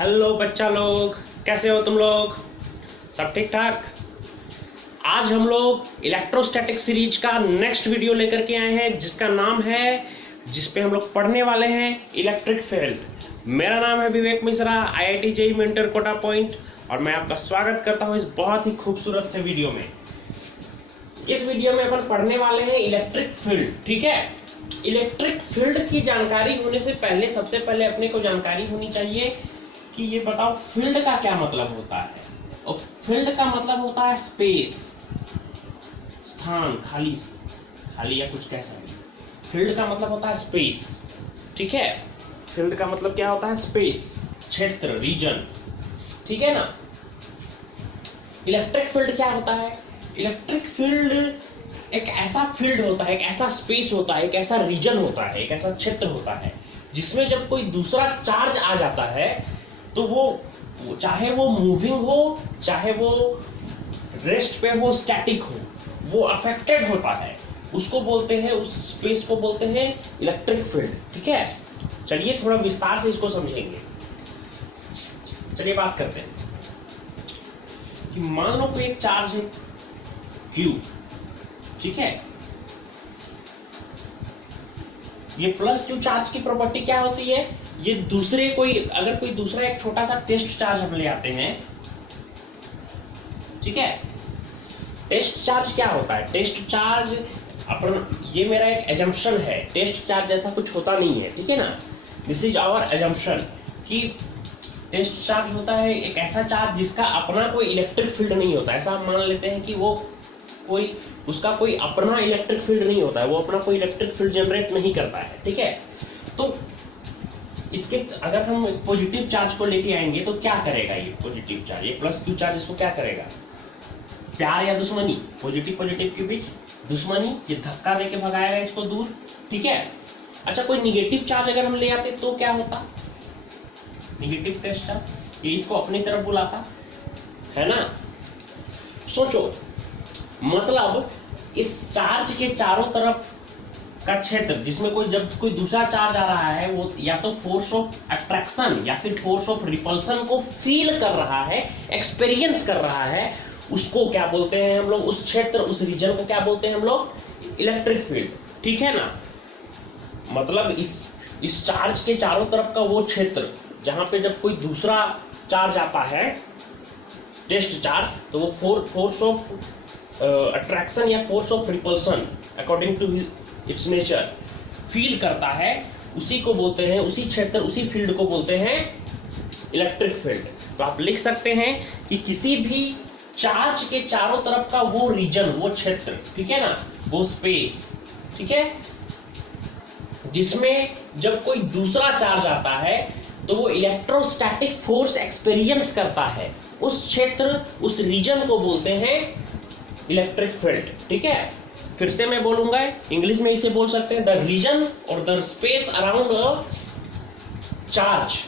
Hello बच्चा लोग, कैसे हो तुम लोग? सब ठीक ठाक? आज हम लोग इलेक्ट्रोस्टैटिक सीरीज का नेक्स्ट वीडियो लेकर के आए हैं जिसका नाम है, जिसपे हम लोग पढ़ने वाले हैं इलेक्ट्रिक फील्ड। मेरा नाम है Vivek Mishra, IIT JEE mentor Kota point, और मैं आपका स्वागत करता हूं इस बहुत ही खूबसूरत से वीडियो में। इस वीडियो में अपन पढ़ने वाले हैं इलेक्ट्रिक फील्ड। ठीक है, इलेक्ट्रिक फील्ड की जानकारी होने से पहले सबसे पहले अपने को जानकारी होनी चाहिए कि ये बताओ फील्ड का क्या मतलब होता है। और फील्ड का मतलब होता है स्पेस, स्थान, खाली या कुछ कह सकते हैं। फील्ड का मतलब होता है स्पेस। ठीक है, फील्ड का मतलब क्या होता है? स्पेस, क्षेत्र, रीजन। ठीक है ना। इलेक्ट्रिक फील्ड क्या होता है? इलेक्ट्रिक फील्ड एक ऐसा फील्ड होता है, एक ऐसा स्पेस होता है, एक ऐसा रीजन होता है, एक ऐसा क्षेत्र होता है जिसमें जब कोई दूसरा चार्ज आ जाता है तो वो चाहे वो मूविंग हो, चाहे वो रेस्ट पे हो, स्टैटिक हो, वो अफेक्टेड होता है। उसको बोलते हैं, उस स्पेस को बोलते हैं इलेक्ट्रिक फील्ड। ठीक है, चलिए थोड़ा विस्तार से इसको समझेंगे। चलिए बात करते हैं कि मान लो कोई एक चार्ज है Q। ठीक है, ये प्लस Q चार्ज की प्रॉपर्टी क्या होती है? ये अगर कोई दूसरा एक छोटा सा टेस्ट चार्ज हम ले आते हैं। ठीक है, टेस्ट चार्ज क्या होता है? टेस्ट चार्ज ये मेरा एक एजम्पशन है, टेस्ट चार्ज जैसा कुछ होता नहीं है। ठीक है ना, दिस इज आवर एजम्पशन कि टेस्ट चार्ज होता है एक ऐसा चार्ज जिसका अपना कोई इलेक्ट्रिक फील्ड नहीं होता। ऐसा हम मान लेते हैं कि उसका कोई अपना इलेक्ट्रिक फील्ड नहीं होता है, वो अपना कोई इलेक्ट्रिक फील्ड जनरेट नहीं करता है। ठीक है, तो इसके अगर हम पॉजिटिव चार्ज को लेके आएंगे तो क्या करेगा ये पॉजिटिव चार्ज, ये प्लस Q चार्ज, इसको क्या करेगा? प्यार या दुश्मनी? पॉजिटिव के बीच दुश्मनी, ये धक्का देके भगाएगा इसको दूर। ठीक है, अच्छा कोई निगेटिव चार्ज अगर हम ले आते तो क्या होता? निगेटिव टेस्ट चार्ज ये इसको अपनी तरफ बुलाता है ना। सोचो, मतलब इस चार्ज के चारों तरफ का क्षेत्र जिसमें जब कोई दूसरा चार्ज आ रहा है, वो या तो फोर्स ऑफ अट्रैक्शन या फिर फोर्स ऑफ रिपल्सन को फील कर रहा है, एक्सपीरियंस कर रहा है, उसको क्या बोलते हैं हम लोग? उस क्षेत्र, उस रीजन को क्या बोलते हैं हम लोग? Electric field. ठीक है ना, मतलब इस चार्ज के चारों तरफ का वो क्षेत्र जहां पे जब कोई दूसरा चार्ज आता है, टेस्ट चार्ज, तो वो फोर्स ऑफ अट्रैक्शन या force of repulsion according to its nature feel करता है, उसी को बोलते हैं, उसी क्षेत्र, उसी फील्ड को बोलते हैं इलेक्ट्रिक फील्ड। तो आप लिख सकते हैं कि किसी भी चार्ज के चारों तरफ का वो रीजन, वो क्षेत्र, ठीक है ना, वो स्पेस, ठीक है, जिसमें जब कोई दूसरा चार्ज आता है तो वो इलेक्ट्रोस्टैटिक फोर्स एक्सपीरियंस करता है, उस क्षेत्र, उस रीजन को बोलते हैं इलेक्ट्रिक फील्ड। ठीक है, फिर से मैं बोलूंगा, इंग्लिश में इसे बोल सकते हैं द रीजन और the space around a charge,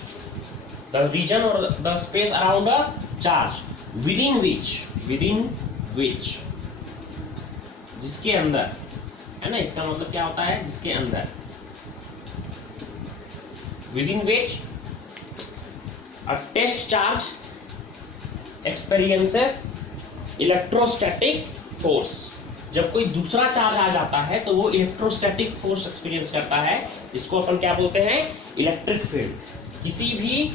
the region और the space around a charge within which, जिसके अंदर, है ना, इसका मतलब क्या होता है? जिसके अंदर, within which a test charge experiences electrostatic force. जब कोई दूसरा चार्ज आ जाता है तो वो इलेक्ट्रोस्टैटिक फोर्स एक्सपीरियंस करता है, इसको अपन क्या बोलते हैं? Electric field. किसी भी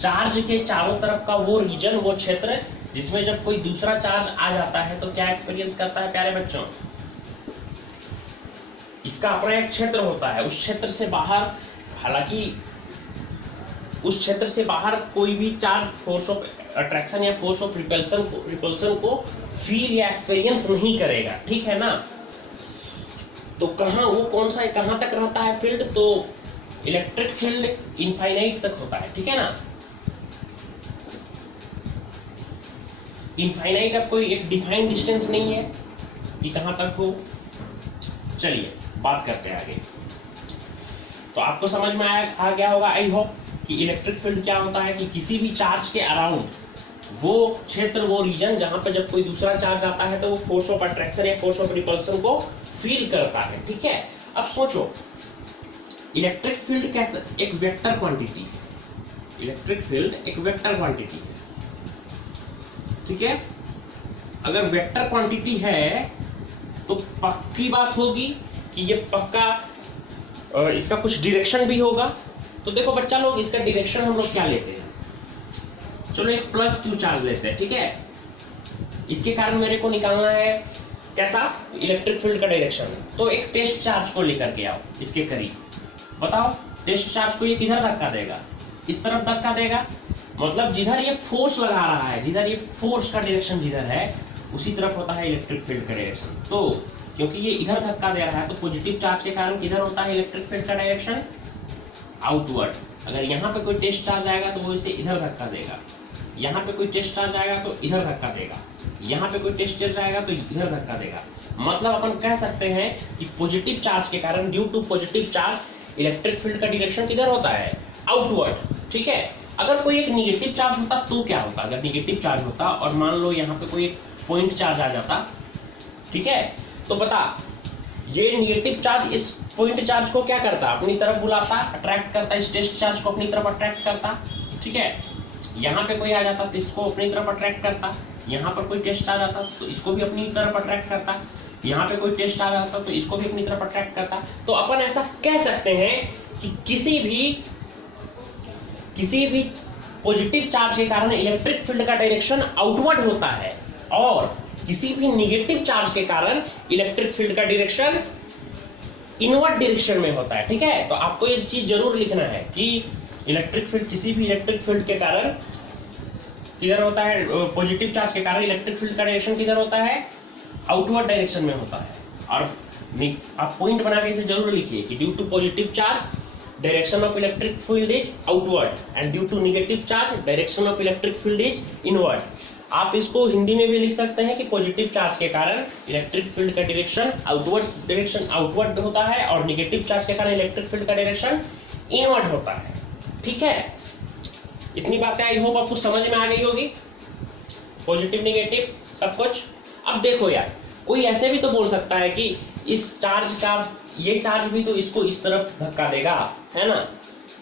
चार्ज के चारों तरफ का वो रीजन, वो क्षेत्र जिसमें जब कोई दूसरा चार्ज आ जाता है तो क्या एक्सपीरियंस करता है प्यारे बच्चों? इसका अपना एक क्षेत्र होता है, उस क्षेत्र से बाहर, हालांकि उस क्षेत्र से बाहर कोई भी चार्ज फोर्स ऑफ अट्रैक्शन या फोर्स ऑफ रिपल्सन को फील या एक्सपीरियंस नहीं करेगा। ठीक है ना, तो वो कौन सा, कहां तक रहता है फील्ड? तो इलेक्ट्रिक फील्ड इनफाइनाइट तक होता है। ठीक है ना, इनफाइनाइट अब कोई एक डिफाइंड डिस्टेंस नहीं है कि कहां तक हो। चलिए बात करते हैं आगे। तो आपको समझ में आ गया होगा, आई होप, कि इलेक्ट्रिक फील्ड क्या होता है कि किसी भी चार्ज के अराउंड वो क्षेत्र, वो रीजन जहां पे जब कोई दूसरा चार्ज आता है तो वो फोर्स ऑफ अट्रैक्शन या फोर्स ऑफ रिपल्सन को फील करता है। ठीक है, अब सोचो, इलेक्ट्रिक फील्ड कैसे? एक वेक्टर क्वांटिटी है, इलेक्ट्रिक फील्ड एक वेक्टर क्वांटिटी है, ठीक है। अगर वेक्टर क्वांटिटी है तो पक्की बात होगी कि ये पक्का इसका कुछ डायरेक्शन भी होगा। तो देखो बच्चा लोग, इसका डायरेक्शन हम लोग क्या लेते हैं, चलो एक प्लस क्यू चार्ज लेते हैं, ठीक है। इसके कारण मेरे को निकालना है कैसा, इलेक्ट्रिक फील्ड का डायरेक्शन। तो एक टेस्ट चार्ज को लेकर के आओ इसके करीब, बताओ टेस्ट चार्ज को ये किधर धक्का देगा, इस तरफ धक्का देगा। मतलब जिधर ये फोर्स लगा रहा है, जिधर ये फोर्स का डायरेक्शन जिधर है उसी तरफ होता है इलेक्ट्रिक फील्ड का डायरेक्शन। तो क्योंकि ये इधर धक्का दे रहा है तो पॉजिटिव चार्ज के कारण किधर होता है इलेक्ट्रिक फील्ड का डायरेक्शन, आउटवर्ड। अगर यहाँ पे कोई टेस्ट चार्ज आएगा तो वो इसे इधर धक्का देगा, यहाँ पे कोई टेस्ट चार्ज आएगा तो इधर धक्का देगा, यहाँ पे कोई टेस्ट चार्ज आएगा तो इधर धक्का देगा। मतलब अपन कह सकते हैं कि पॉजिटिव चार्ज के कारण, due to positive charge, electric field का डायरेक्शन किधर होता है, आउटवर्ड, ठीक है। अगर कोई एक निगेटिव चार्ज होता तो क्या होता, अगर निगेटिव चार्ज होता और मान लो यहाँ पे कोई एक पॉइंट चार्ज आ जाता, ठीक है, तो बता ये निगेटिव चार्ज इस पॉइंट चार्ज को क्या करता, अपनी तरफ बुलाता, अट्रैक्ट करता, इस टेस्ट चार्ज को अपनी तरफ अट्रैक्ट करता, ठीक है। यहाँ पे कोई आ जाता तो इसको अपनी तरफ अट्रैक्ट करता, यहाँ पर कोई टेस्ट चार्ज आता तो इसको भी अपनी तरफ अट्रैक्ट करता, यहाँ पे कोई टेस्ट चार्ज आता तो इसको भी अपनी तरफ अट्रैक्ट करता। तो अपन ऐसा कह सकते हैं कि किसी भी पॉजिटिव चार्ज के कारण इलेक्ट्रिक फील्ड का डायरेक्शन आउटवर्ड होता है और किसी भी निगेटिव चार्ज के कारण इलेक्ट्रिक फील्ड का डायरेक्शन इनवर्ड डायरेक्शन में होता है, ठीक है। तो आपको ये चीज जरूर लिखना है कि इलेक्ट्रिक फील्ड, किसी भी इलेक्ट्रिक फील्ड के कारण किधर होता है, पॉजिटिव चार्ज के कारण इलेक्ट्रिक फील्ड का डायरेक्शन किधर होता है, आउटवर्ड डायरेक्शन में होता है। और आप पॉइंट बना के इसे जरूर लिखिए कि due to positive charge direction of electric field is outward and due to negative charge direction of electric field is inward. आप इसको हिंदी में भी लिख सकते हैं कि पॉजिटिव चार्ज के कारण इलेक्ट्रिक फील्ड का डायरेक्शन आउटवर्ड होता है और नेगेटिव चार्ज के कारण इलेक्ट्रिक फील्ड का डायरेक्शन इनवर्ड होता है, ठीक है। इतनी बातें आई होप आपको समझ में आ गई होगी, पॉजिटिव नेगेटिव सब कुछ। अब देखो यार, कोई ऐसे भी तो बोल सकता है कि इस चार्ज का, ये चार्ज भी तो इसको इस तरफ धक्का देगा, है ना।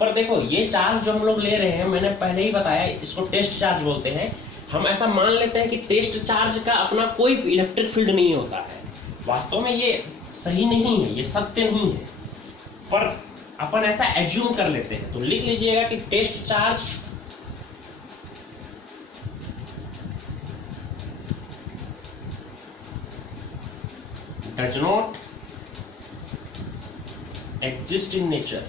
पर देखो ये चार्ज जो हम लोग ले रहे हैं, मैंने पहले ही बताया इसको टेस्ट चार्ज बोलते हैं। हम ऐसा मान लेते हैं कि टेस्ट चार्ज का अपना कोई इलेक्ट्रिक फील्ड नहीं होता है। वास्तव में ये सही नहीं है, ये सत्य नहीं है, पर अपन ऐसा एज्यूम कर लेते हैं। तो लिख लीजिएगा कि test charge does not exist in nature.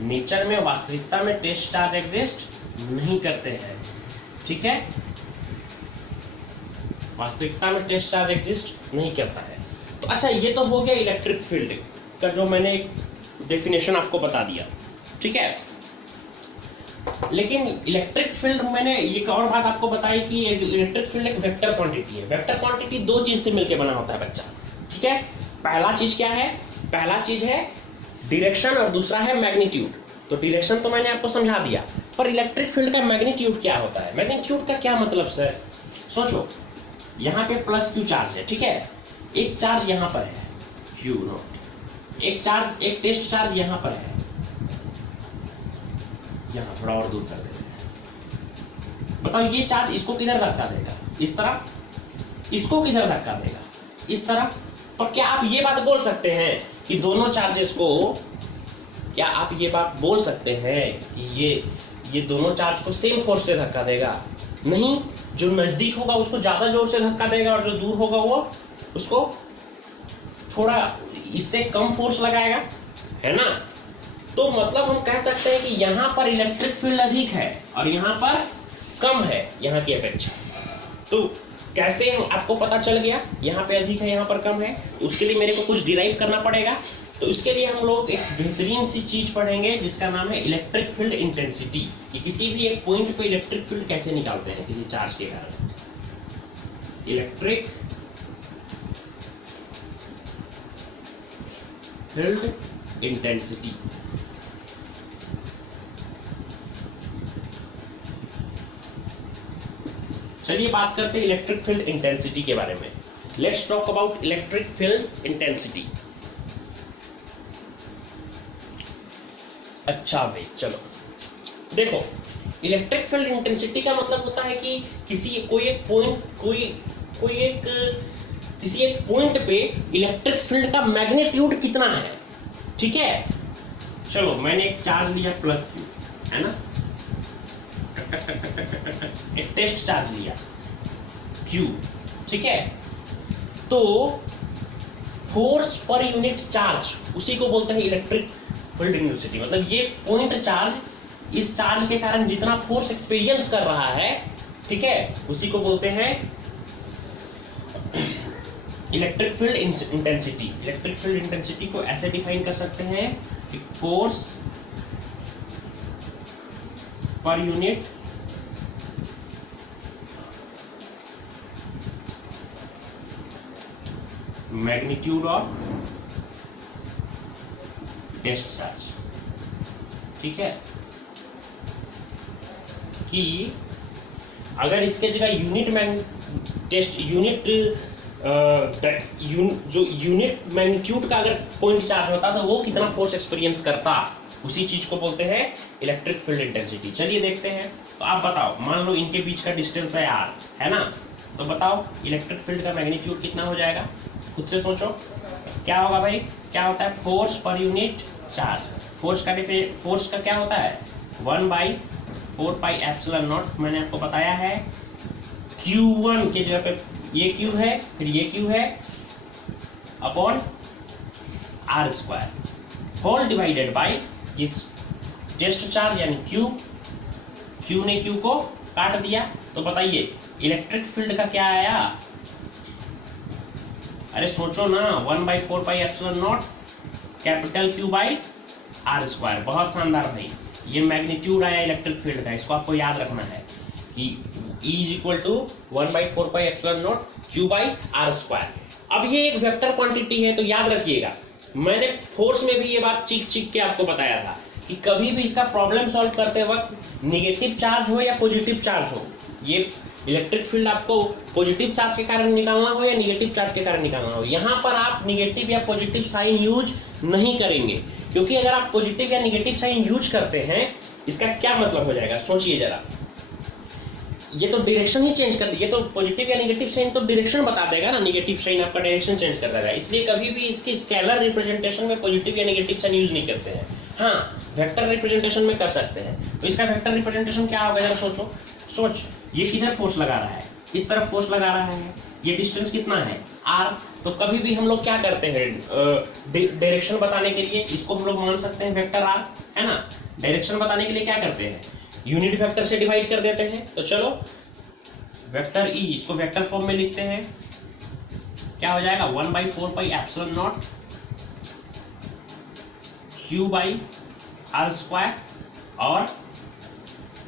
Nature में, वास्तविकता में टेस्ट चार्ज एग्जिस्ट नहीं करते हैं, ठीक है। वास्तविकता में टेस्ट चार्ज एग्जिस्ट नहीं करता है। तो अच्छा, ये तो हो गया इलेक्ट्रिक फील्ड का जो मैंने एक डेफिनेशन आपको बता दिया, ठीक है। लेकिन इलेक्ट्रिक फील्ड, मैंने एक और बात आपको बताई कि इलेक्ट्रिक फील्ड एक वेक्टर क्वांटिटी है। वेक्टर क्वांटिटी दो चीज से मिलकर बना होता है बच्चा, ठीक है। पहला चीज क्या है, पहला चीज है डायरेक्शन और दूसरा है मैग्नीट्यूड। तो डायरेक्शन तो मैंने आपको समझा दिया, पर इलेक्ट्रिक फील्ड का मैग्नीट्यूड क्या होता है। मैग्नीट्यूड का क्या मतलब सर, सोचो, यहाँ पे प्लस क्यू चार्ज है, ठीक है। एक चार्ज यहाँ पर है क्यू नॉट, एक टेस्ट चार्ज यहाँ पर है, यहाँ थोड़ा और दूर कर देते हैं। बताओ ये चार्ज इसको किधर धक्का देगा, इस तरफ, इसको किधर धक्का देगा, इस तरफ। पर क्या आप ये बात बोल सकते हैं कि दोनों चार्जेस को, क्या आप ये बात बोल सकते हैं कि ये दोनों चार्ज को सेम फोर्स से धक्का देगा? नहीं, जो नजदीक होगा उसको ज्यादा जोर से धक्का देगा और जो दूर होगा वो उसको थोड़ा इससे कम फोर्स लगाएगा, है ना। तो मतलब हम कह सकते हैं कि यहाँ पर इलेक्ट्रिक फील्ड अधिक है और यहाँ पर कम है, यहाँ की अपेक्षा। तो कैसे आपको पता चल गया यहाँ पे अधिक है यहाँ पर कम है? उसके लिए मेरे को कुछ डिराइव करना पड़ेगा। तो इसके लिए हम लोग एक बेहतरीन सी चीज पढ़ेंगे जिसका नाम है इलेक्ट्रिक फील्ड इंटेंसिटी, कि किसी भी एक पॉइंट पे इलेक्ट्रिक फील्ड कैसे निकालते हैं किसी चार्ज के कारण। Electric field intensity. चलिए बात करते हैं इलेक्ट्रिक फील्ड इंटेंसिटी के बारे में। Let's talk about electric field intensity. अच्छा भाई चलो, देखो इलेक्ट्रिक फील्ड इंटेंसिटी का मतलब होता है कि किसी एक पॉइंट पे इलेक्ट्रिक फील्ड का मैग्नीट्यूड कितना है, ठीक है। चलो मैंने एक चार्ज लिया प्लस Q, है ना, एक टेस्ट चार्ज लिया Q, ठीक है। तो फोर्स पर यूनिट चार्ज, उसी को बोलते हैं इलेक्ट्रिक फील्ड इंटेंसिटी। मतलब ये पॉइंट चार्ज इस चार्ज के कारण जितना फोर्स एक्सपीरियंस कर रहा है, ठीक है, उसी को बोलते हैं electric field intensity. Electric field intensity को ऐसे डिफाइन कर सकते हैं कि force per unit magnitude of test charge, ठीक है। कि अगर इसके जगह जो यूनिट मैग्नीट्यूड का अगर पॉइंट चार्ज होता तो वो कितना फोर्स एक्सपीरियंस करता, उसी चीज को बोलते हैं इलेक्ट्रिक फील्ड इंटेंसिटी। चलिए देखते हैं। तो आप बताओ, मान लो इनके बीच का डिस्टेंस है r, है ना, तो बताओ इलेक्ट्रिक फील्ड का मैग्नीट्यूड कितना हो जाएगा, खुद से सोचो क्या होगा भाई। क्या होता है force per unit charge. Force का क्या होता है 1/4πε0, मैंने आपको बताया है। Q1 के जगह पे ये Q है, फिर ये Q है, upon r² whole divided by इस टेस्ट चार्ज यानी Q ने Q को काट दिया। तो बताइए इलेक्ट्रिक फील्ड का क्या आया, अरे सोचो ना, 1/4πε0 कैपिटल Q बाई r²। बहुत शानदार भाई, ये मैग्नीट्यूड आया इलेक्ट्रिक फील्ड का, इसको आपको याद रखना है कि E = 1/4πε0 Q बाई r²। अब ये एक वेक्टर क्वांटिटी है, तो याद रखिएगा, मैंने फोर्स में भी ये बात चीख के आपको बताया था कि कभी भी इसका प्रॉब्लम सॉल्व करते वक्त निगेटिव चार्ज हो या पॉजिटिव चार्ज हो, ये इलेक्ट्रिक फील्ड आपको पॉजिटिव चार्ज के कारण निकालना हो या निगेटिव चार्ज के कारण निकालना हो, यहाँ पर आप निगेटिव या पॉजिटिव साइन यूज नहीं करेंगे। क्योंकि अगर आप पॉजिटिव या निगेटिव साइन यूज करते हैं, इसका क्या मतलब हो जाएगा, सोचिए जरा। ये तो डायरेक्शन ही चेंज कर दी, ये तो पॉजिटिव या नेगेटिव साइन तो डायरेक्शन बता देगा ना, नेगेटिव साइन आपका डायरेक्शन चेंज कर देगा। इसलिए कभी भी इसकी स्केलर रिप्रेजेंटेशन में पॉजिटिव या नेगेटिव साइन यूज नहीं करते हैं। हाँ, वेक्टर रिप्रेजेंटेशन में कर सकते हैं। तो इसका वेक्टर रिप्रेजेंटेशन क्या होगा, जरा सोच। ये किधर फोर्स लगा रहा है, इस तरफ फोर्स लगा रहा है, ये डिस्टेंस कितना है r। तो कभी भी हम लोग क्या करते हैं, डायरेक्शन बताने के लिए इसको हम लोग मान सकते हैं वेक्टर r, है ना। डायरेक्शन बताने के लिए क्या करते हैं, यूनिट वेक्टर से डिवाइड कर देते हैं। तो चलो वेक्टर E, इसको वेक्टर फॉर्म में लिखते हैं, क्या हो जाएगा 1/4πε0 Q बाई r²। और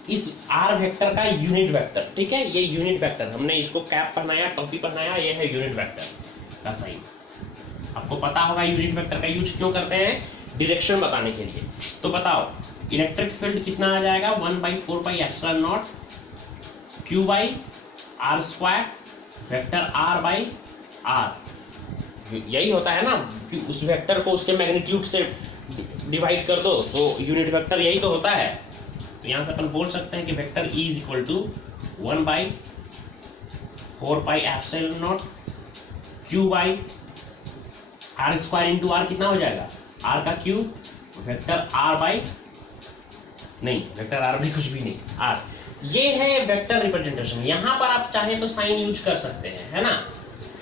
इस r वेक्टर का यूनिट वेक्टर, ठीक है, ये यूनिट वेक्टर, हमने इसको कैप पहनाया, टोपी पहनाया, ये है यूनिट वेक्टर का साइन। आपको पता होगा यूनिट वेक्टर का यूज क्यों करते हैं, डायरेक्शन बताने के लिए। तो बताओ इलेक्ट्रिक फील्ड कितना आ जाएगा 1/4πε0 Q by r² vector r by r। यही होता है ना कि उस वेक्टर को उसके मैग्नीट्यूड से डिवाइड कर दो तो यूनिट वेक्टर यही तो होता है। तो यहां से अपन बोल सकते हैं कि vector E = 1/4πε0 Q by r² into r कितना हो जाएगा, r का क्यूब वेक्टर r बाई, नहीं वेक्टर r बाई कुछ भी नहीं, r। ये है वेक्टर रिप्रेजेंटेशन। यहाँ पर आप चाहे तो साइन यूज कर सकते हैं, है ना,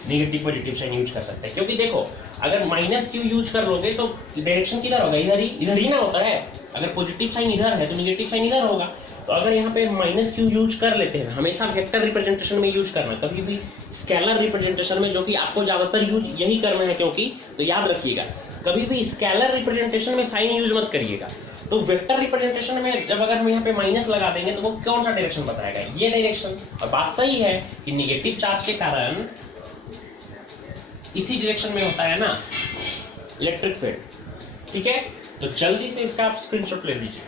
नेगेटिव पॉजिटिव साइन यूज कर सकते हैं। क्योंकि देखो अगर -q यूज कर लोगे तो डायरेक्शन किधर होगा, इधर ही ना होता है। अगर पॉजिटिव साइन इधर है तो नेगेटिव साइन इधर होगा। तो अगर यहाँ पे -q यूज कर लेते हैं, हमेशा वेक्टर रिप्रेजेंटेशन में यूज करना, कभी भी स्केलर रिप्रेजेंटेशन में, जो कि आपको ज्यादातर यूज यही करना है। क्योंकि तो याद रखिएगा, कभी भी स्केलर रिप्रेजेंटेशन में साइन यूज मत करिएगा। तो वेक्टर रिप्रेजेंटेशन में जब अगर हम यहाँ पे माइनस लगा देंगे तो वो कौन सा डायरेक्शन बताएगा, ये डायरेक्शन। और बात सही है कि निगेटिव चार्ज के कारण इसी डायरेक्शन में होता है ना इलेक्ट्रिक फील्ड, ठीक है। तो जल्दी से इसका आप स्क्रीनशॉट ले लीजिए।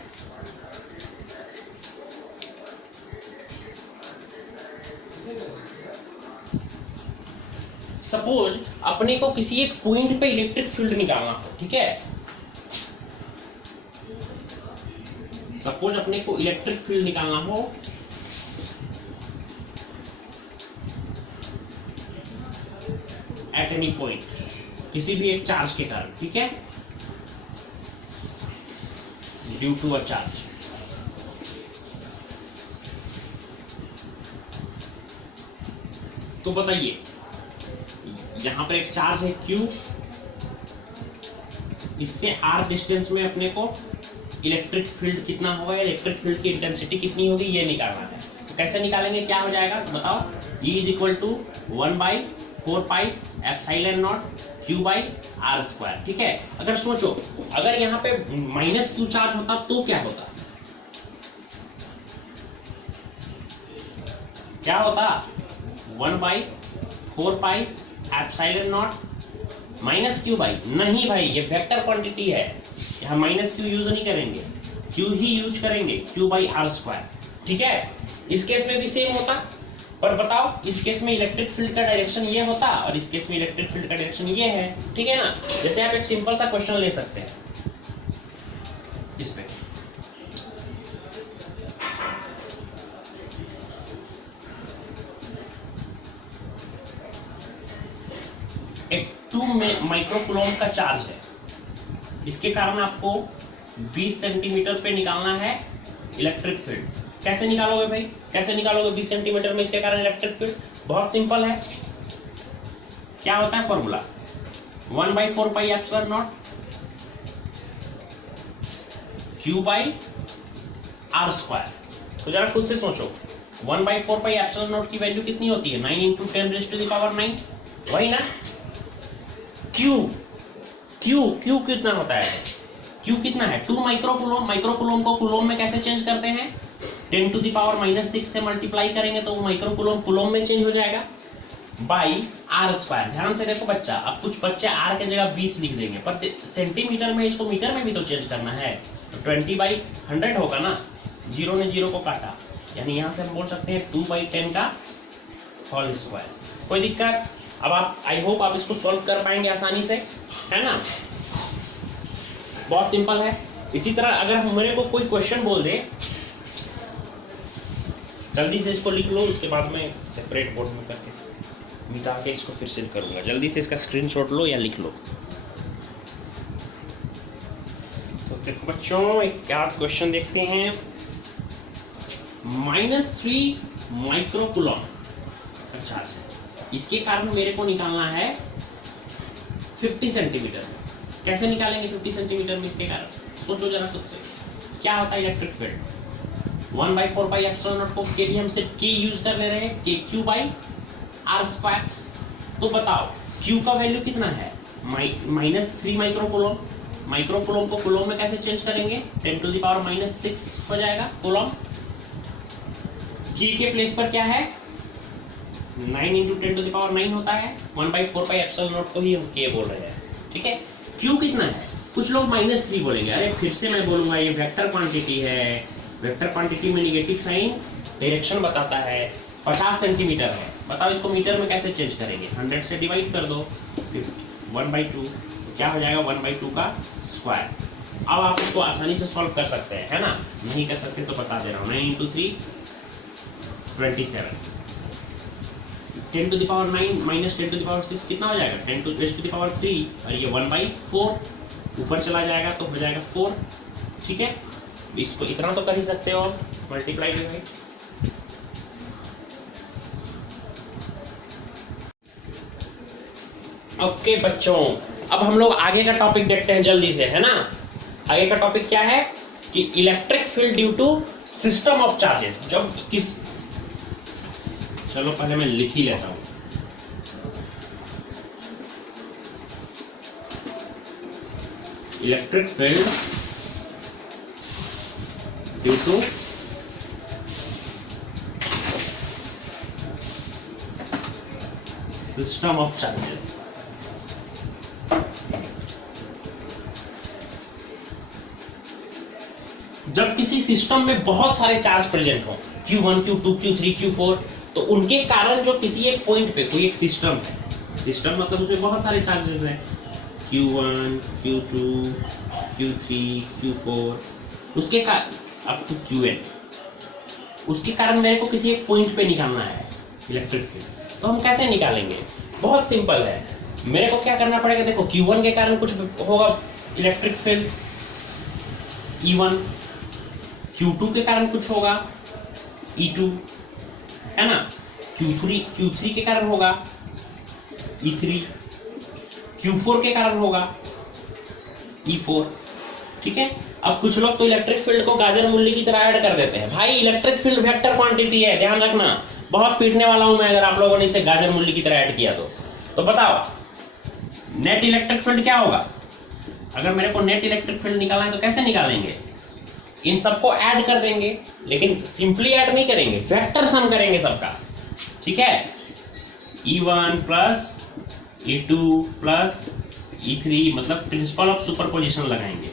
सपोज अपने को किसी एक पॉइंट पे इलेक्ट्रिक फील्ड निकालना हो, ठीक है। सपोज अपने को इलेक्ट्रिक फील्ड निकालना हो एट एनी पॉइंट, किसी भी एक चार्ज के कारण, ठीक है, ड्यू टू अ चार्ज। तो बताइए यहां पर एक चार्ज है Q, इससे r डिस्टेंस में अपने को इलेक्ट्रिक फील्ड कितना होगा, इलेक्ट्रिक फील्ड की इंटेंसिटी कितनी होगी, ये निकालना है। तो कैसे निकालेंगे, क्या हो जाएगा बताओ, E is equal to 1/4πε0 Q/r²। ठीक है, अगर सोचो अगर यहाँ पे -Q चार्ज होता तो क्या होता, क्या होता, 1/4πε0 -Q भाई, नहीं भाई ये वेक्टर क्वांटिटी है, यहाँ -Q यूज नहीं करेंगे, Q ही यूज करेंगे, Q/r²। ठीक है, इस केस में भी सेम होता, पर बताओ इस केस में इलेक्ट्रिक फील्ड का डायरेक्शन ये होता और इस केस में इलेक्ट्रिक फील्ड का डायरेक्शन ये है। ठीक है ना, जैसे आप एक सिंपल सा क्वेश्चन ले सकते हैं इस पे, एक 2 माइक्रोकूलम का चार्ज है, इसके कारण आपको 20 सेंटीमीटर पे निकालना है इलेक्ट्रिक फील्ड। कैसे निकालोगे भाई, कैसे निकालोगे 20 सेंटीमीटर में इसके कारण इलेक्ट्रिक फील्ड? बहुत सिंपल है, क्या होता है फॉर्मूला, 1/4πε0 Q/r²। तो जरा खुद से सोचो 1/4πε0 की वैल्यू कितनी होती है, 9 × 10⁹ वही ना। Q कितना होता है, Q कितना है, 2 माइक्रोकूलम। माइक्रोकूलम को कूलम में कैसे चेंज करते हैं, 10⁻⁻6 से मल्टीप्लाई करेंगे तो वो माइक्रोकूलम कूलम में चेंज हो जाएगा, /r²। ध्यान से देखो बच्चा, अब कुछ बच्चे r के जगह 20 लिख देंगे, पर सेंटीमीटर में इसको मीटर में भी तो चेंज करना है, तो 20/100 होगा ना, 0 ने 0 को काटा, यानी यहां से हम बोल सकते हैं 2/10 का होल स्क्वायर। कोई दिक्कत? अब आप, आई होप आप इसको सॉल्व कर पाएंगे आसानी से, है ना, बहुत सिंपल है। इसी तरह अगर मेरे को कोई क्वेश्चन बोल दे, जल्दी से इसको लिख लो, उसके बाद में सेपरेट बोर्ड में करके मिटा के इसको फिर से करूंगा, जल्दी से इसका स्क्रीनशॉट लो या लिख लो। तो देखो बच्चों, एक क्या क्वेश्चन देखते हैं, -3 माइक्रोकूलम का चार्ज है, इसके कारण मेरे को निकालना है 50 सेंटीमीटर। कैसे निकालेंगे 50 सेंटीमीटर में इसके कारण, सोचो जरा खुद से, क्या होता है इलेक्ट्रिक फील्ड, 1/4πε0 को के लिए हम सिर्फ K यूज कर ले रहे हैं, Q/r²। तो बताओ Q का वैल्यू कितना है, -3 माइक्रोकूलम। माइक्रोकूलम को कूलम में कैसे चेंज करेंगे, 10⁻⁻6 हो जाएगा कूलम। K के प्लेस पर क्या है, 9 × 10⁻9 होता है, 1/4πε0 को ही हम K बोल रहे हैं। ठीक है, Q कितना है, कुछ लोग -3 बोलेंगे, अरे फिर से मैं बोलूंगा ये वेक्टर क्वांटिटी है, वेक्टर क्वांटिटी में नेगेटिव साइन डायरेक्शन बताता है, 50 सेंटीमीटर है। बताओ इसको मीटर में कैसे चेंज करेंगे, 100 से डिवाइड कर दो, 1/2, तो क्या हो जाएगा 1/2 का स्क्वायर। अब आप इसको आसानी से सॉल्व कर सकते हैं, है ना, नहीं कर सकते तो बता दे रहा हूँ, 9 × 3 27, 10⁻9 - 10⁻6 कितना हो जाएगा, 10⁻3, और ये 1/4 ऊपर चला जाएगा तो हो जाएगा 4। ठीक है, इसको इतना तो कर ही सकते हो, मल्टीप्लाई डिवाइड। ओके बच्चों, अब हम लोग आगे का टॉपिक देखते हैं जल्दी से, है ना। आगे का टॉपिक क्या है कि electric field due to system of charges. जब किस, चलो पहले मैं लिख ही लेता हूं, electric field due to system of charges. जब किसी सिस्टम में बहुत सारे चार्ज प्रेजेंट हो, Q1 Q2 Q3 Q4, तो उनके कारण जो किसी एक पॉइंट पे कोई एक सिस्टम है, सिस्टम मतलब उसमें बहुत सारे चार्जेस हैं, Q1 Q2 Q3 Q4, उसके अप टू Qn, उसके कारण मेरे को किसी एक पॉइंट पे निकालना है इलेक्ट्रिक फील्ड। तो हम कैसे निकालेंगे? बहुत सिंपल है। मेरे को क्या करना पड़ेगा, देखो Q1 के कारण कुछ होगा इलेक्ट्रिक फील्ड E1, Q2 के कारण कुछ होगा E2, है ना, Q3 के कारण होगा E3, Q4 के कारण होगा E4, ठीक है। अब कुछ लोग तो इलेक्ट्रिक फील्ड को गाजर मूली की तरह ऐड कर देते हैं। भाई इलेक्ट्रिक फील्ड वेक्टर क्वांटिटी है, ध्यान रखना। बहुत पीटने वाला हूं मैं अगर आप लोगों ने इसे गाजर मूली की तरह ऐड किया तो बताओ नेट इलेक्ट्रिक फील्ड क्या होगा? अगर मेरे को नेट इलेक्ट्रिक फील्ड निकालना है तो कैसे निकालेंगे? इन सबको ऐड कर देंगे, लेकिन सिंपली ऐड नहीं करेंगे, वेक्टर सम करेंगे सबका, ठीक है। E1 plus E2 plus E3, मतलब प्रिंसिपल ऑफ सुपरपोजिशन लगाएंगे।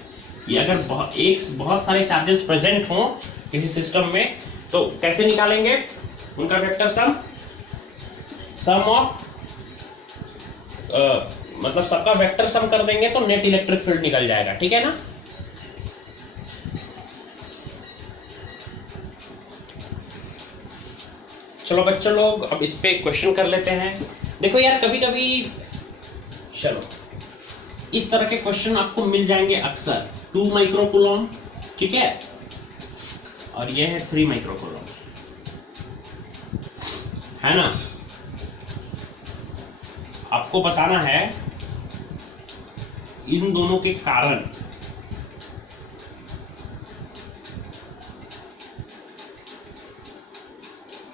ये अगर बहुत सारे चार्जेस प्रेजेंट हों किसी सिस्टम में तो कैसे निकालेंगे उनका वेक्टर सम ऑफ मतलब सबका वेक्टर सम कर देंगे तो नेट इलेक्ट्रिक फील्ड निकल जाएगा, ठीक है ना। चलो बच्चों लोग अब इस पे क्वेश्चन कर लेते हैं। देखो यार कभी कभी चलो इस तरह के क्वेश्चन आपको मिल जाएंगे अक्सर। 2 माइक्रोकूलम, ठीक है, और ये है 3 माइक्रोकूलम, है ना। आपको बताना है इन दोनों के कारण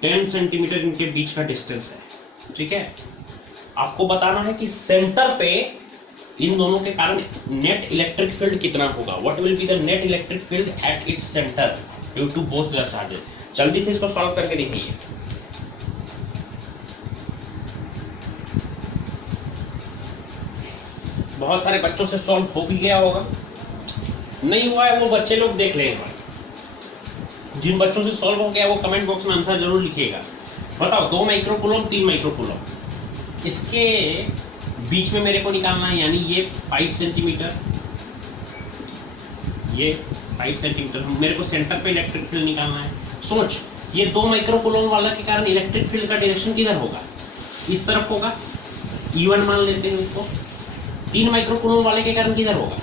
टेन सेंटीमीटर इनके बीच का डिस्टेंस है, ठीक है। आपको बताना है कि सेंटर पे इन दोनों के कारण नेट इलेक्ट्रिक फील्ड कितना होगा। What will be the net electric field at its centre due to both the charges. जल्दी से इसको सॉल्व करके देखिए। बहुत सारे बच्चों से सॉल्व हो भी गया होगा, नहीं हुआ है वो बच्चे लोग देख लेंगे। जिन बच्चों से सॉल्व हो गया वो कमेंट बॉक्स में आंसर जरूर लिखिएगा। बताओ 2 माइक्रोकूलम 3 माइक्रोकूलम, इसके बीच में मेरे को निकालना है, यानी ये 5 सेंटीमीटर, ये 5 सेंटीमीटर, मेरे को सेंटर पे इलेक्ट्रिक फील्ड निकालना है। सोच, ये 2 माइक्रोकूलम वाला के कारण इलेक्ट्रिक फील्ड का डायरेक्शन किधर होगा? इस तरफ होगा, E1 मान लेते हैं उसको। 3 माइक्रोकूलम वाले के कारण किधर होगा?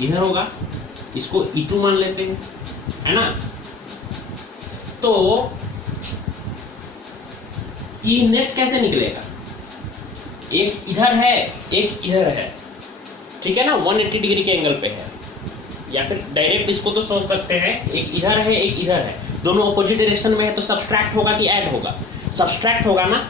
इधर होगा, इसको E2 मान लेते हैं, है ना। तो E नेट कैसे निकलेगा? एक इधर है, एक इधर है, ठीक है ना, 180 डिग्री के एंगल पे है। या फिर डायरेक्ट इसको तो सोच सकते हैं, एक इधर है एक इधर है, दोनों अपोजिट डायरेक्शन में है, तो सब्सट्रैक्ट होगा कि ऐड होगा? सब्सट्रैक्ट होगा ना।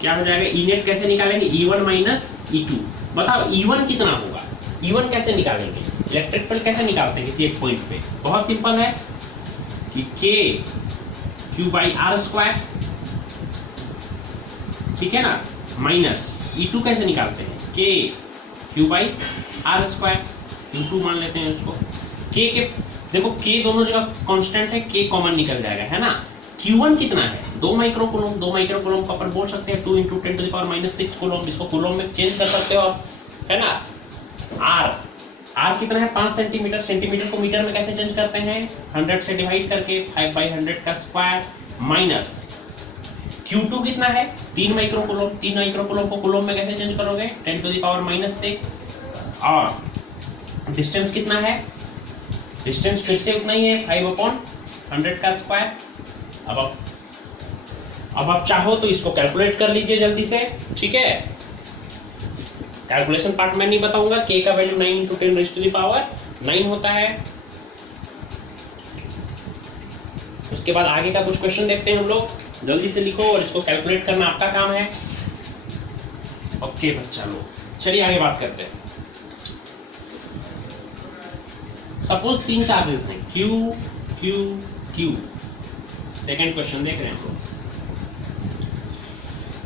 क्या हो जाएगा? E नेट कैसे निकालेंगे? E1 minus E2। बताओ E1 कितना होगा? E1 कैसे निकालेंगे? इलेक्ट्रिक फील्ड कैसे निकालते हैं किसी एक पॉइंट पे? बहुत सिंपल है कि K/r², ठीक है ना, माइनस E2 कैसे निकालते हैं? K/r², E2 मान लेते हैं उसको। K के देखो K दोनों जगह कांस्टेंट है, K कॉमन निकल जाएगा, है ना। Q1 कितना है? 2 माइक्रोकूलम। 2 माइक्रोकूलम को अपन बोल सकते हैं 2 × 10⁻⁻6 कूलम। इसको कूलम में चेंज कर सकते हो आप, है ना। R कितना है? 5 सेंटीमीटर। सेंटीमीटर को मीटर में कैसे चेंज करते हैं? 100 से डिवाइड करके 5/100 का स्क्वायर, माइनस Q2 कितना है? 3 माइक्रोकूलम। 3 माइक्रोकूलम को कूलम में कैसे चेंज करोगे? 10⁻⁻6। और डिस्टेंस कितना है? डिस्टेंस फिर से उतना ही है, 5/100 का स्क्वायर। अब आप चाहो तो इसको कैलकुलेट कर लीजिए जल्दी से, ठीक है। कैलकुलेशन पार्ट में नहीं बताऊंगा। K का वैल्यू 9 × 10⁹ होता है। उसके बाद आगे का कुछ क्वेश्चन देखते हैं हम लोग। जल्दी से लिखो और इसको कैलकुलेट करना आपका काम है। ओके बच्चा लोग, चलिए आगे बात करते हैं। सपोज 3 चार्जेस हैं, Q Q Q। Second question देख रहे हैं हम लोग।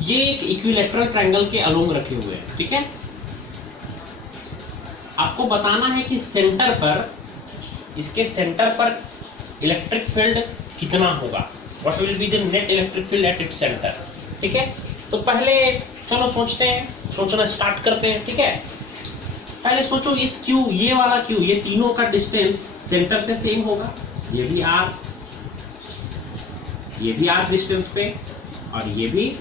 ये एक इक्विलैटरल ट्रायंगल के अलोंग रखे हुए हैं, ठीक है। आपको बताना है कि सेंटर पर, इसके सेंटर पर इलेक्ट्रिक फील्ड कितना होगा। What will be the net electric field at its centre, ठीक है। तो पहले चलो सोचते हैं, सोचना स्टार्ट करते हैं, ठीक है। पहले सोचो इस Q, ये वाला Q, ये तीनों का डिस्टेंस सेंटर से सेम होगा, ये भी आर डिस्टेंस पे और ये भी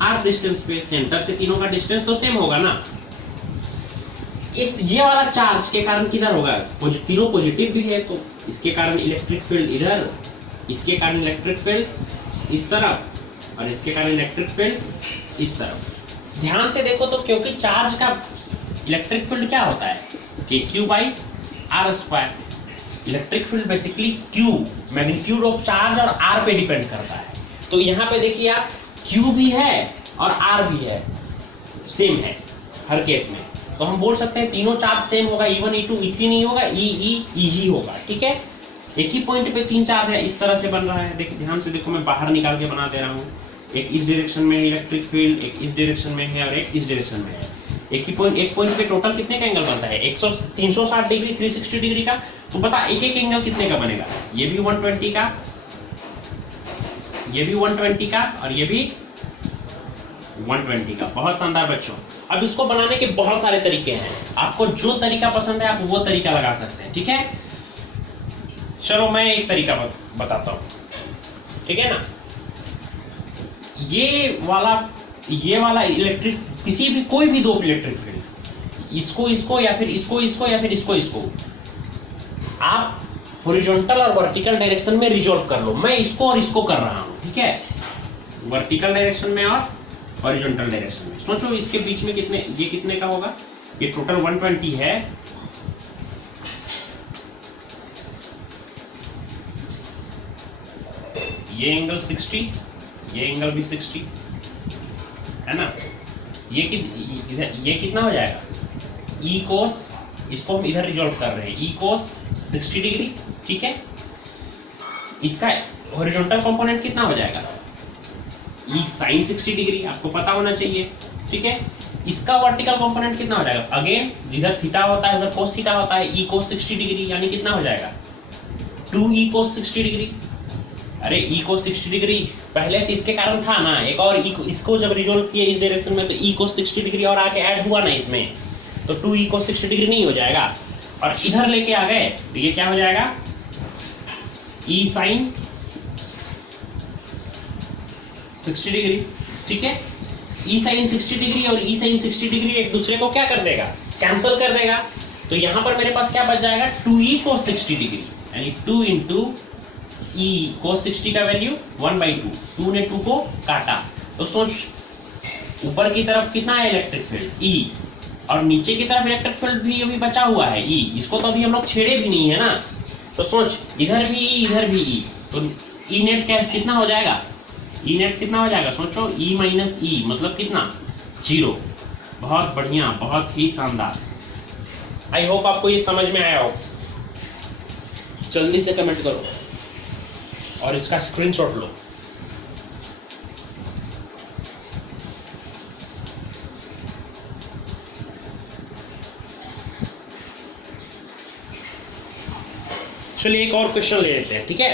आर डिस्टेंस पे, सेंटर से तीनों का डिस्टेंस तो सेम होगा ना। ये वाला चार्ज के कारण किधर होगा, तीनों पॉजिटिव भी है तो इसके कारण इलेक्ट्रिक फील्ड इधर, इसके कारण इलेक्ट्रिक फील्ड इस तरफ और इसके कारण इलेक्ट्रिक फील्ड इस तरफ। ध्यान से देखो तो क्योंकि चार्ज का इलेक्ट्रिक फील्ड क्या होता है कि Q by R square. Electric field basically Q magnitude of charge और R पे डिपेंड करता है। तो यहाँ पे देखिए आप Q भी है और R भी है, सेम है हर केस में। तो हम बोल सकते हैं तीनों चार्ज सेम होगा, E1 E2 E3 नहीं होगा, E ही होगा, ठीक है। एक ही पॉइंट पे तीन चार्ज है, इस तरह से बन रहा है। देखिए ध्यान से देखो, मैं बाहर निकाल के बना दे रहा हूँ। एक इस डायरेक्शन में है इलेक्ट्रिक फील्ड, एक इस डायरेक्शन में है और एक इस डायरेक्शन में है। एक पॉइंट पे टोटल कितने का एंगल बनता है, 360 डिग्री, 360 डिग्री का। तो बता एक एंगल कितने का बनेगा, ये भी 120 का, ये भी 120 का और ये भी 120 का। बहुत शानदार बच्चों। अब इसको बनाने के बहुत सारे तरीके हैं, आपको जो तरीका पसंद है आप वो तरीका लगा सकते हैं, ठीक है। चलो मैं एक तरीका बताता हूं, ठीक है ना। ये वाला इलेक्ट्रिक, किसी भी कोई भी दो इलेक्ट्रिक फील्ड, इसको या फिर इसको या फिर इसको आप हॉरिजॉन्टल और वर्टिकल डायरेक्शन में रिजॉल्व कर लो। मैं इसको और इसको कर रहा हूं, ठीक है, वर्टिकल डायरेक्शन में और हॉरिजॉन्टल डायरेक्शन में। सोचो इसके बीच में ये कितने का होगा, ये टोटल 120 है, ये एंगल 60, ये एंगल भी 60 है ना। ये कितना हो जाएगा, ई कोस, इसको हम इधर रिजॉल्व कर रहे हैं, ई कोस 60 डिग्री, ठीक है। इसका हॉरिजॉन्टल कंपोनेंट कितना हो जाएगा, ई साइन 60 डिग्री, आपको पता होना चाहिए, ठीक है। इसका वर्टिकल कंपोनेंट कितना हो जाएगा, अगेन जिधर थीटा होता है उधर कोस थीटा होता है, ई कोस 60 डिग्री, यानी कितना हो जाएगा 2e कोस 60 डिग्री। अरे ई कोस 60 डिग्री पहले से इसके कारण था ना, एक और इसको जब रिजॉल्व किए इस डायरेक्शन में तो ई कोस 60 डिग्री और आके ऐड हुआ ना इसमें, तो 2e कोस 60 डिग्री नहीं हो जाएगा। और इधर लेके आ गए तो ये क्या हो जाएगा, ई साइन 60 डिग्री, ठीक है। ई साइन 60 डिग्री और ई साइन 60 डिग्री एक दूसरे को क्या कर देगा, कैंसिल कर देगा। तो यहां पर मेरे पास क्या बच जाएगा, 2e cos 60 डिग्री, यानी 2 इंटू e cos 60 का वैल्यू 1/2, 2 ने 2 को काटा। तो सोच ऊपर की तरफ कितना है इलेक्ट्रिक फील्ड E, और नीचे की तरफ इलेक्ट्रिक फील्ड भी अभी बचा हुआ है E, इसको तो अभी हम लोग छेड़े भी नहीं है ना। तो सोच इधर भी E इधर भी E, तो E नेट कितना हो जाएगा, E नेट कितना हो जाएगा, सोचो E माइनस E मतलब कितना, 0। बहुत बढ़िया, बहुत ही शानदार। आई होप आपको ये समझ में आया हो। जल्दी से कमेंट करो और इसका स्क्रीनशॉट लो। चलिए एक और क्वेश्चन ले लेते हैं, ठीक है।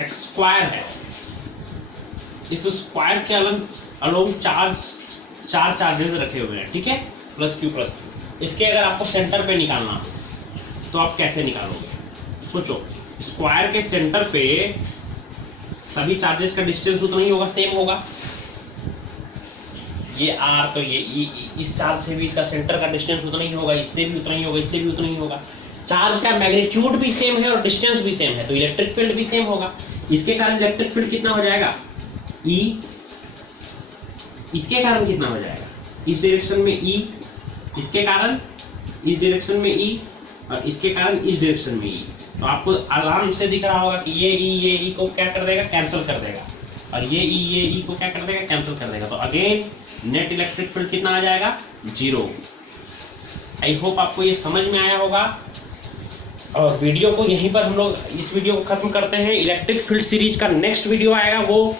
एक स्क्वायर है, इस स्क्वायर के अलोंग चार चार्जेस रखे हुए हैं, ठीक है, प्लस क्यू प्लस क्यू। इसके अगर आपको सेंटर पे निकालना हो तो आप कैसे निकालोगे, सोचो। स्क्वायर के सेंटर पे सभी चार्जेस का डिस्टेंस उतना ही होगा, सेम होगा। ये R, तो ये इस चार्ज से भी इसका सेंटर का डिस्टेंस उतना ही होगा, इससे भी उतना ही होगा, इससे भी उतना ही होगा। चार्ज का मैग्नीट्यूड भी सेम है और डिस्टेंस भी सेम है, तो इलेक्ट्रिक फील्ड भी सेम होगा। इसके कारण इलेक्ट्रिक फील्ड कितना हो जाएगा, E। इसके कारण कितना हो जाएगा, इस डायरेक्शन में E, इसके कारण इस डायरेक्शन में E और इसके कारण इस डायरेक्शन में E। तो आपको आराम से दिख रहा होगा कि ये E को क्या कर देगा, कैंसिल कर देगा, और ये E को क्या कर देगा, कैंसिल कर देगा। तो अगेन नेट इलेक्ट्रिक फील्ड कितना आ जाएगा, 0। आई होप आपको ये समझ में आया होगा। और वीडियो को यहीं पर हम लोग इस वीडियो को खत्म करते हैं। इलेक्ट्रिक फील्ड सीरीज का नेक्स्ट वीडियो आएगा, वो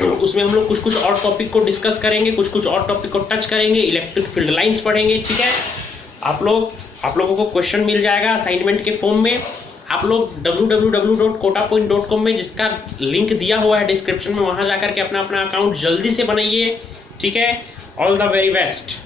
उसमें हम लोग कुछ और टॉपिक को डिस्कस करेंगे, कुछ और टॉपिक को टच करेंगे, इलेक्ट्रिक फील्ड लाइंस पढ़ेंगे, ठीक है। आप लोगों को क्वेश्चन मिल जाएगा असाइनमेंट के फॉर्म में। आप लोग www.kotapoint.com में जिसका लिंक दिया हुआ है डिस्क्रिप्शन में, वहां जाकर के अपना अपना अकाउंट जल्दी से बनाइए, ठीक है। All the very best.